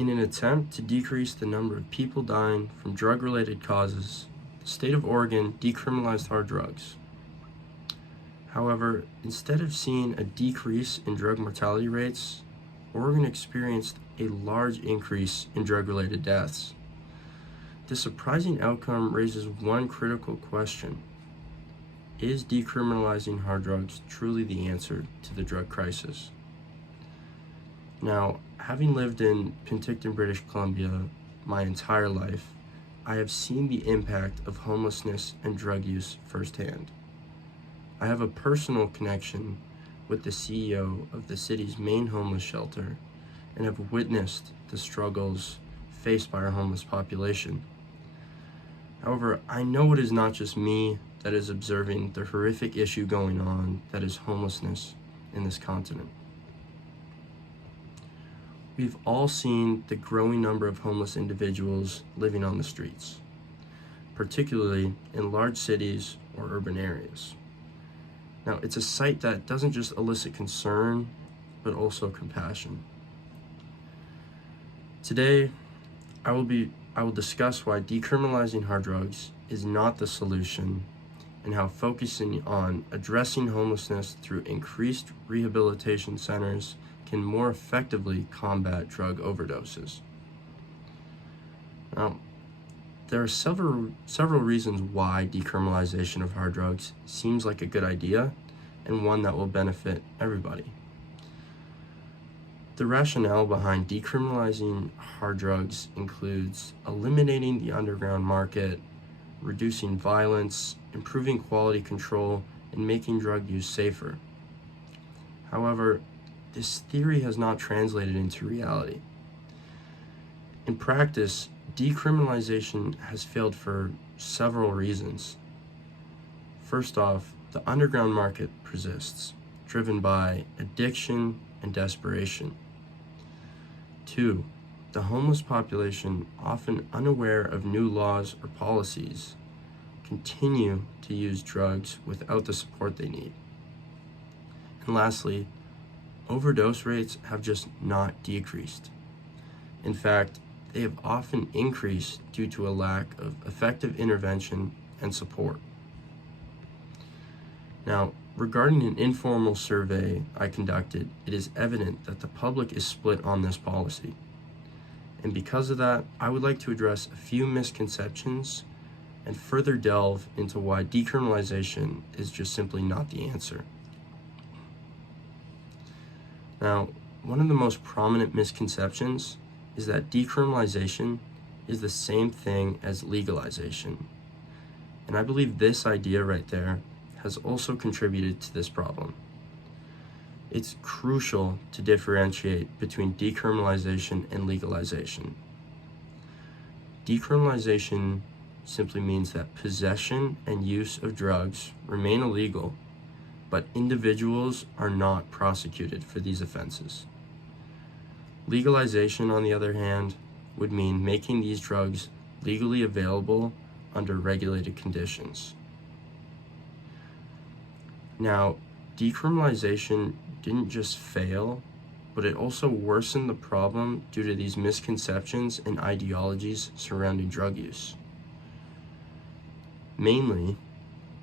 In an attempt to decrease the number of people dying from drug-related causes, the state of Oregon decriminalized hard drugs. However, instead of seeing a decrease in drug mortality rates, Oregon experienced a large increase in drug-related deaths. This surprising outcome raises one critical question. Is decriminalizing hard drugs truly the answer to the drug crisis? Now, having lived in Penticton, British Columbia my entire life, I have seen the impact of homelessness and drug use firsthand. I have a personal connection with the CEO of the city's main homeless shelter and have witnessed the struggles faced by our homeless population. However, I know it is not just me that is observing the horrific issue going on that is homelessness in this continent. We've all seen the growing number of homeless individuals living on the streets, particularly in large cities or urban areas. Now, it's a sight that doesn't just elicit concern, but also compassion. Today, I will discuss why decriminalizing hard drugs is not the solution and how focusing on addressing homelessness through increased rehabilitation centers can more effectively combat drug overdoses. Now, there are several reasons why decriminalization of hard drugs seems like a good idea and one that will benefit everybody. The rationale behind decriminalizing hard drugs includes eliminating the underground market, reducing violence, improving quality control, and making drug use safer. However, this theory has not translated into reality. In practice, decriminalization has failed for several reasons. First off, the underground market persists, driven by addiction and desperation. 2, the homeless population, often unaware of new laws or policies, continue to use drugs without the support they need. And lastly, overdose rates have just not decreased. In fact, they have often increased due to a lack of effective intervention and support. Now, regarding an informal survey I conducted, it is evident that the public is split on this policy. And because of that, I would like to address a few misconceptions and further delve into why decriminalization is just simply not the answer. Now, one of the most prominent misconceptions is that decriminalization is the same thing as legalization. And I believe this idea right there has also contributed to this problem. It's crucial to differentiate between decriminalization and legalization. Decriminalization simply means that possession and use of drugs remain illegal, but individuals are not prosecuted for these offenses. Legalization, on the other hand, would mean making these drugs legally available under regulated conditions. Now, decriminalization didn't just fail, but it also worsened the problem due to these misconceptions and ideologies surrounding drug use. Mainly,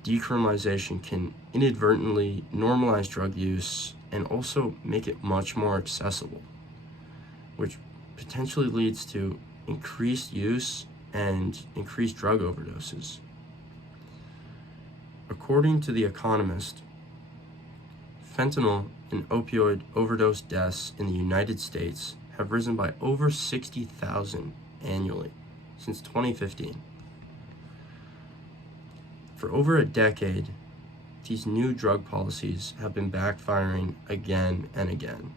decriminalization can inadvertently normalize drug use and also make it much more accessible, which potentially leads to increased use and increased drug overdoses. According to The Economist, fentanyl and opioid overdose deaths in the United States have risen by over 60,000 annually since 2015. For over a decade, these new drug policies have been backfiring again and again,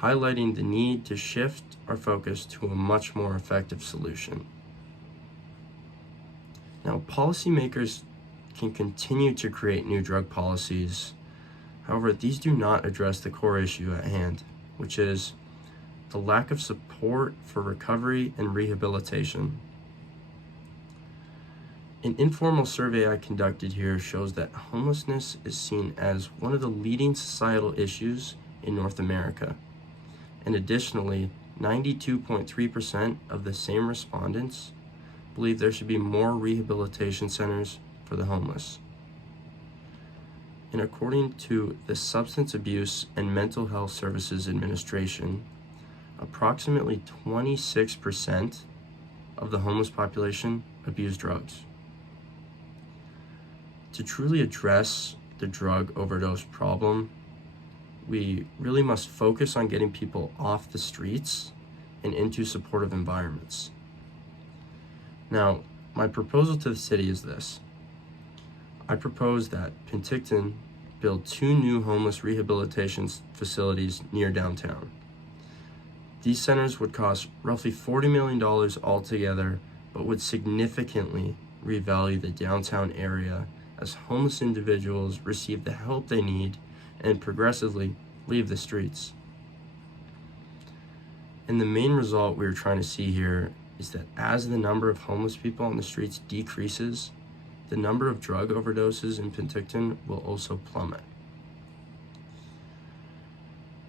highlighting the need to shift our focus to a much more effective solution. Now, policymakers can continue to create new drug policies. However, these do not address the core issue at hand, which is the lack of support for recovery and rehabilitation. An informal survey I conducted here shows that homelessness is seen as one of the leading societal issues in North America. And additionally, 92.3% of the same respondents believe there should be more rehabilitation centers for the homeless. And according to the Substance Abuse and Mental Health Services Administration, approximately 26% of the homeless population abuse drugs. To truly address the drug overdose problem, we really must focus on getting people off the streets and into supportive environments. Now, my proposal to the city is this. I propose that Penticton build 2 new homeless rehabilitation facilities near downtown. These centers would cost roughly $40 million altogether, but would significantly revalue the downtown area as homeless individuals receive the help they need and progressively leave the streets. And the main result we're trying to see here is that as the number of homeless people on the streets decreases, the number of drug overdoses in Penticton will also plummet.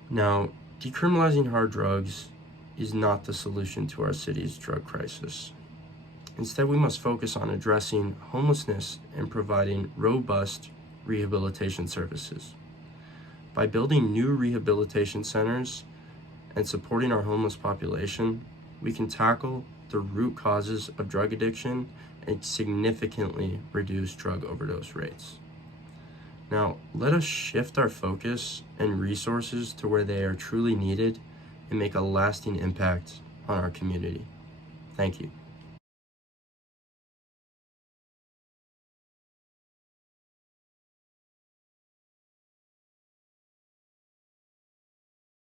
Now, decriminalizing hard drugs is not the solution to our city's drug crisis. Instead, we must focus on addressing homelessness and providing robust rehabilitation services. By building new rehabilitation centers and supporting our homeless population, we can tackle the root causes of drug addiction and significantly reduce drug overdose rates. Now, let us shift our focus and resources to where they are truly needed and make a lasting impact on our community. Thank you.